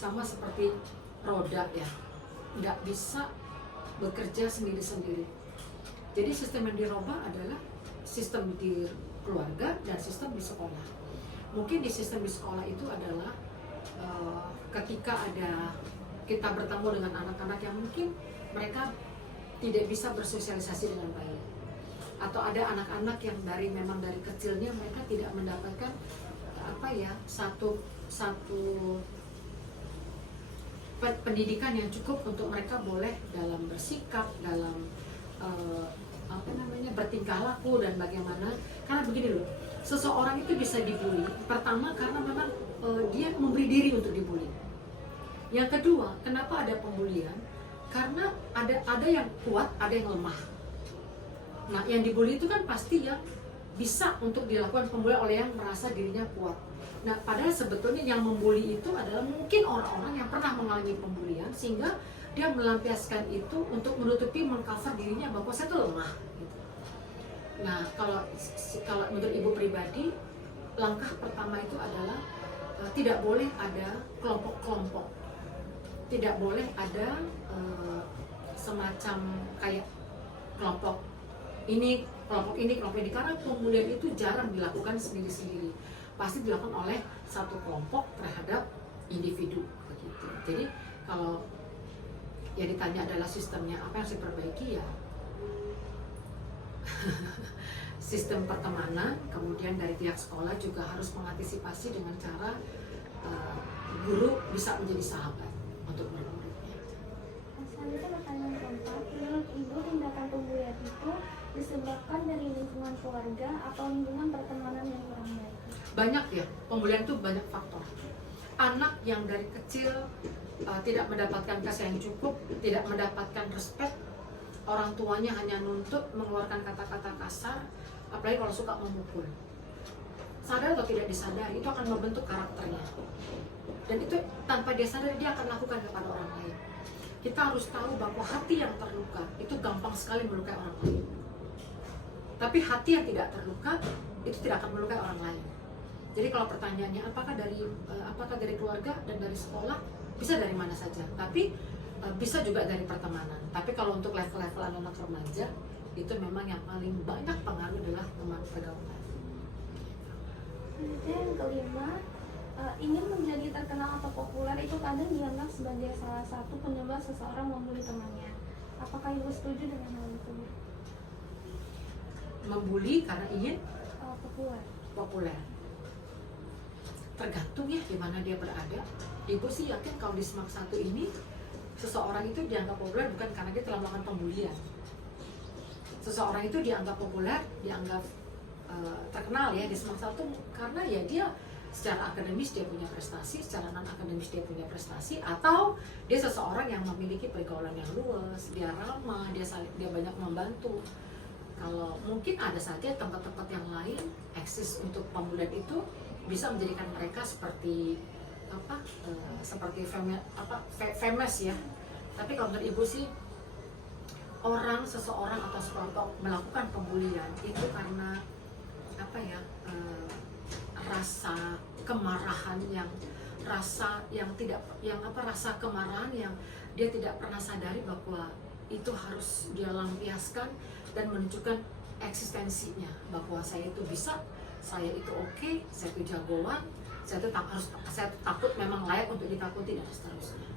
sama seperti roda ya, nggak bisa bekerja sendiri-sendiri. Jadi sistem yang dirubah adalah sistem di keluarga dan sistem di sekolah. Mungkin di sistem di sekolah itu adalah ketika kita bertemu dengan anak-anak yang mungkin mereka tidak bisa bersosialisasi dengan baik, atau ada anak-anak yang memang dari kecilnya mereka tidak mendapatkan satu pendidikan yang cukup untuk mereka boleh dalam bersikap, dalam bertingkah laku dan bagaimana. Karena begini loh, seseorang itu bisa dibully pertama karena memang dia memberi diri untuk dibully. Yang kedua, kenapa ada pembulian? Karena ada yang kuat, ada yang lemah. Nah, yang dibully itu kan pasti yang bisa untuk dilakukan pembulian oleh yang merasa dirinya kuat. Nah, padahal sebetulnya yang membuli itu adalah mungkin orang-orang yang pernah mengalami pembulian, sehingga dia melampiaskan itu untuk menutupi, mengcover dirinya bahwa saya tuh lemah gitu. Nah, kalau menurut ibu pribadi, langkah pertama itu adalah tidak boleh ada kelompok-kelompok, tidak boleh ada semacam kayak kelompok ini, karena pembulian itu jarang dilakukan sendiri-sendiri, pasti dilakukan oleh satu kelompok terhadap individu begitu. Jadi kalau yang ditanya adalah sistemnya apa yang harus diperbaiki, ya sistem pertemanan, kemudian dari pihak sekolah juga harus mengantisipasi dengan cara guru bisa menjadi sahabat untuk murid-muridnya. Selanjutnya pertanyaan keempat, menurut ibu tindakan pembulian itu disebabkan dari lingkungan keluarga atau lingkungan pertemanan yang kurang baik? Banyak ya, pembulian itu banyak faktor. Anak yang dari kecil tidak mendapatkan kasih yang cukup, tidak mendapatkan respect, orang tuanya hanya nuntut, mengeluarkan kata-kata kasar, apalagi kalau suka memukul. Sadar atau tidak disadari, itu akan membentuk karakternya. Dan itu tanpa dia sadari, dia akan lakukan kepada orang lain. Kita harus tahu bahwa hati yang terluka itu gampang sekali melukai orang lain. Tapi hati yang tidak terluka itu tidak akan melukai orang lain. Jadi kalau pertanyaannya apakah dari keluarga dan dari sekolah, bisa dari mana saja. Tapi bisa juga dari pertemanan. Tapi kalau untuk level-level anak remaja, itu memang yang paling banyak pengaruh adalah teman pergaulan. Kemudian yang kelima, ingin menjadi terkenal atau populer itu kadang dianggap sebagai salah satu penyebab seseorang membuli temannya. Apakah ibu setuju dengan hal itu? Membuli karena ingin populer. Tergantung ya di mana dia berada. Ibu sih yakin kalau di SMAK 1 ini seseorang itu dianggap populer bukan karena dia telah melakukan pembulian. Seseorang itu dianggap populer, dianggap terkenal ya di SMAK 1 karena ya dia secara akademis dia punya prestasi, secara non akademis dia punya prestasi, atau dia seseorang yang memiliki pergaulan yang luas, dia ramah, dia banyak membantu. Kalau mungkin ada saja tempat-tempat yang lain eksis untuk pembulian itu bisa menjadikan mereka seperti famous ya. Tapi kalau menurut ibu sih, seseorang atau sekelompok melakukan pembulian itu karena rasa kemarahan rasa kemarahan yang dia tidak pernah sadari bahwa itu harus dia lampiaskan dan menunjukkan eksistensinya, bahwa saya itu bisa, saya itu oke, saya itu jagoan, saya takut memang layak untuk ditakuti dan seterusnya.